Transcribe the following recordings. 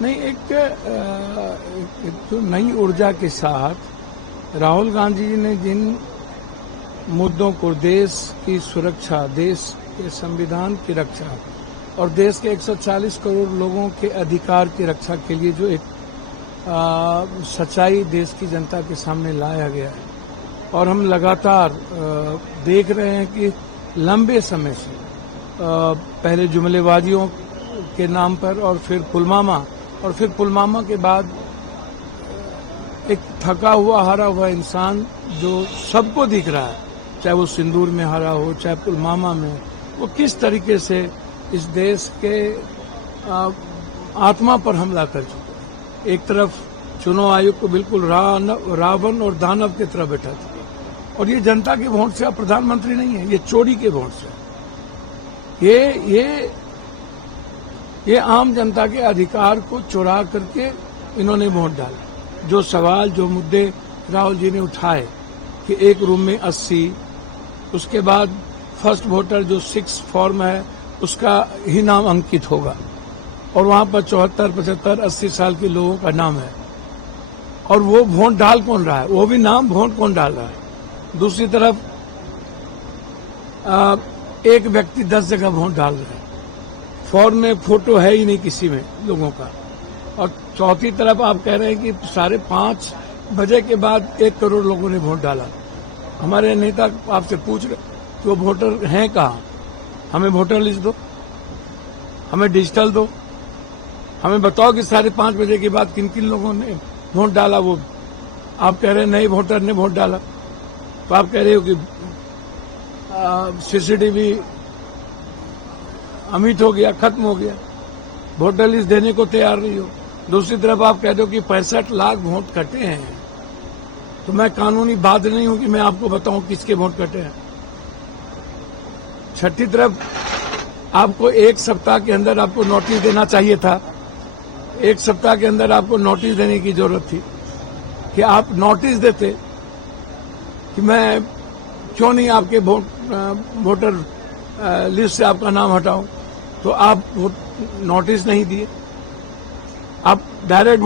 नहीं, एक तो नई ऊर्जा के साथ राहुल गांधी जी ने जिन मुद्दों को, देश की सुरक्षा, देश के संविधान की रक्षा और देश के 140 करोड़ लोगों के अधिकार की रक्षा के लिए जो एक सच्चाई देश की जनता के सामने लाया गया है, और हम लगातार देख रहे हैं कि लंबे समय से पहले जुमलेबाजियों के नाम पर और फिर पुलवामा के बाद एक थका हुआ, हारा हुआ इंसान जो सबको दिख रहा है, चाहे वो सिंदूर में हारा हो, चाहे पुलवामा में, वो किस तरीके से इस देश के आत्मा पर हमला कर चुके हैं। एक तरफ चुनाव आयोग को बिल्कुल रावण और दानव की तरह बैठा था, और ये जनता के वोट से अब प्रधानमंत्री नहीं है, ये चोरी के वोट से, ये आम जनता के अधिकार को चुरा करके इन्होंने वोट डाला। जो सवाल, जो मुद्दे राहुल जी ने उठाए कि एक रूम में 80, उसके बाद फर्स्ट वोटर जो 6 फॉर्म है उसका ही नाम अंकित होगा, और वहां पर 74, 75, 80 साल के लोगों का नाम है, और वो वोट डाल कौन रहा है, वो भी नाम वोट कौन डाल रहा है। दूसरी तरफ एक व्यक्ति 10 जगह वोट डाल रहा है, फॉर्म में फोटो है ही नहीं किसी में लोगों का, और चौथी तरफ आप कह रहे हैं कि 5:30 बजे के बाद 1 करोड़ लोगों ने वोट डाला। हमारे नेता आपसे पूछ रहे कि वो वोटर हैं कहाँ, हमें वोटर लिस्ट दो, हमें डिजिटल दो, हमें बताओ कि 5:30 बजे के बाद किन किन लोगों ने वोट डाला। वो आप कह रहे हैं नए वोटर ने वोट डाला, तो आप कह रहे हो कि सीसीटीवी अमिट हो गया, खत्म हो गया, वोटर लिस्ट देने को तैयार नहीं हो। दूसरी तरफ आप कह दो कि 65 लाख वोट कटे हैं, तो मैं कानूनी बाध्य नहीं हूं कि मैं आपको बताऊं किसके वोट कटे हैं। छठी तरफ आपको 1 सप्ताह के अंदर आपको नोटिस देना चाहिए था, 1 सप्ताह के अंदर आपको नोटिस देने की जरूरत थी कि आप नोटिस देते कि मैं क्यों नहीं आपके वोटर लिस्ट से आपका नाम हटाऊं, तो आप नोटिस नहीं दिए, आप डायरेक्ट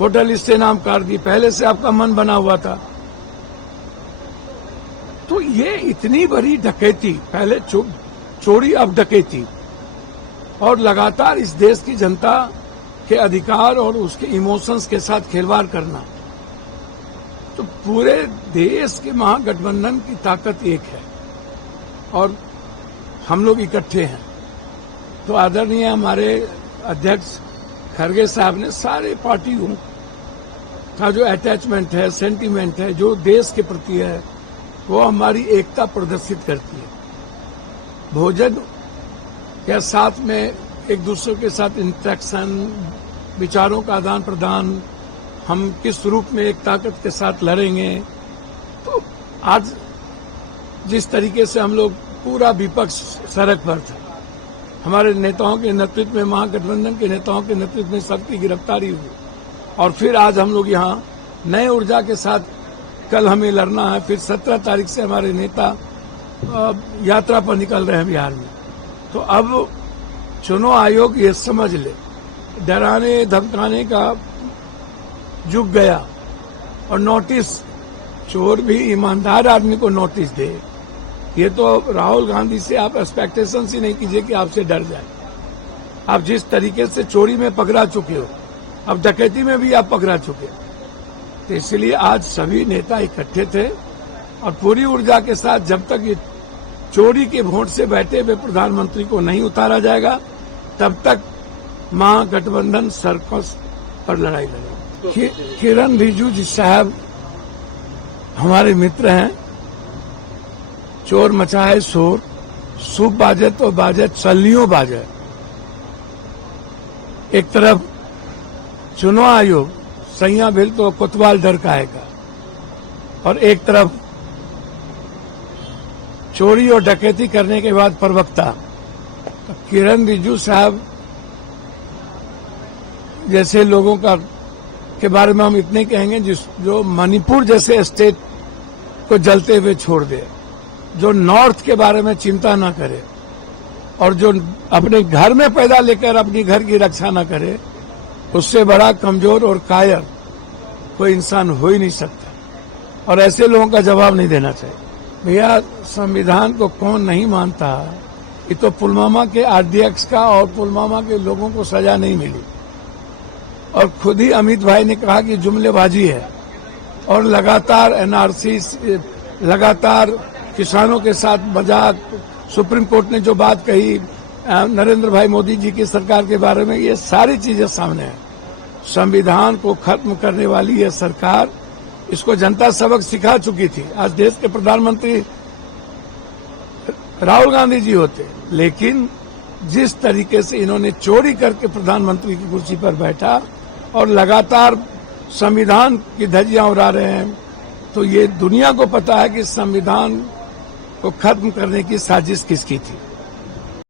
वोटर लिस्ट से नाम काट दिए, पहले से आपका मन बना हुआ था। तो ये इतनी बड़ी डकैती, पहले चोरी, अब डकैती, और लगातार इस देश की जनता के अधिकार और उसके इमोशंस के साथ खिलवाड़ करना, तो पूरे देश के महागठबंधन की ताकत एक है और हम लोग इकट्ठे हैं। तो आदरणीय हमारे अध्यक्ष खड़गे साहब ने सारे पार्टियों का जो अटैचमेंट है, सेंटीमेंट है, जो देश के प्रति है, वो हमारी एकता प्रदर्शित करती है। भोजन के साथ में एक दूसरे के साथ इंटरेक्शन, विचारों का आदान प्रदान, हम किस रूप में एक ताकत के साथ लड़ेंगे। तो आज जिस तरीके से हम लोग, पूरा विपक्ष सड़क पर था, हमारे नेताओं के नेतृत्व में, महागठबंधन के नेताओं के नेतृत्व में सबकी गिरफ्तारी हुई, और फिर आज हम लोग यहाँ नए ऊर्जा के साथ, कल हमें लड़ना है, फिर 17 तारीख से हमारे नेता यात्रा पर निकल रहे हैं बिहार में। तो अब चुनाव आयोग ये समझ ले, डराने धमकाने का जुग गया, और नोटिस, चोर भी ईमानदार आदमी को नोटिस दे। ये तो राहुल गांधी से आप एक्सपेक्टेशन ही नहीं कीजिए कि आपसे डर जाए। आप जिस तरीके से चोरी में पकड़ा चुके हो, अब डकैती में भी आप पकड़ा चुके हो। तो इसलिए आज सभी नेता इकट्ठे थे, और पूरी ऊर्जा के साथ जब तक ये चोरी के वोट से बैठे हुए प्रधानमंत्री को नहीं उतारा जाएगा, तब तक महागठबंधन सर्कस पर लड़ाई लड़ेगी। किरण रिजिजू जी साहब हमारे मित्र हैं। चोर मचाए शोर, सूप बाजे तो बाजे, चलियों बाजे। एक तरफ चुनाव आयोग सैया भेल तो कोतवाल डर काएगा, और एक तरफ चोरी और डकैती करने के बाद प्रवक्ता किरण रिजिजू साहब जैसे लोगों के बारे में हम इतने कहेंगे जो मणिपुर जैसे स्टेट को जलते हुए छोड़ दे, जो नॉर्थ के बारे में चिंता न करे, और जो अपने घर में पैदा लेकर अपनी घर की रक्षा न करे, उससे बड़ा कमजोर और कायर कोई इंसान हो ही नहीं सकता, और ऐसे लोगों का जवाब नहीं देना चाहिए। भैया, संविधान को कौन नहीं मानता? ये तो पुलवामा के आरडीएक्स का और पुलवामा के लोगों को सजा नहीं मिली, और खुद ही अमित भाई ने कहा कि जुमलेबाजी है, और लगातार एनआरसी, लगातार किसानों के साथ मजाक, सुप्रीम कोर्ट ने जो बात कही नरेंद्र भाई मोदी जी की सरकार के बारे में, ये सारी चीजें सामने हैं। संविधान को खत्म करने वाली ये सरकार, इसको जनता सबक सिखा चुकी थी। आज देश के प्रधानमंत्री राहुल गांधी जी होते, लेकिन जिस तरीके से इन्होंने चोरी करके प्रधानमंत्री की कुर्सी पर बैठा और लगातार संविधान की धज्जियां उड़ा रहे हैं, तो ये दुनिया को पता है कि संविधान को खत्म करने की साजिश किसकी थी।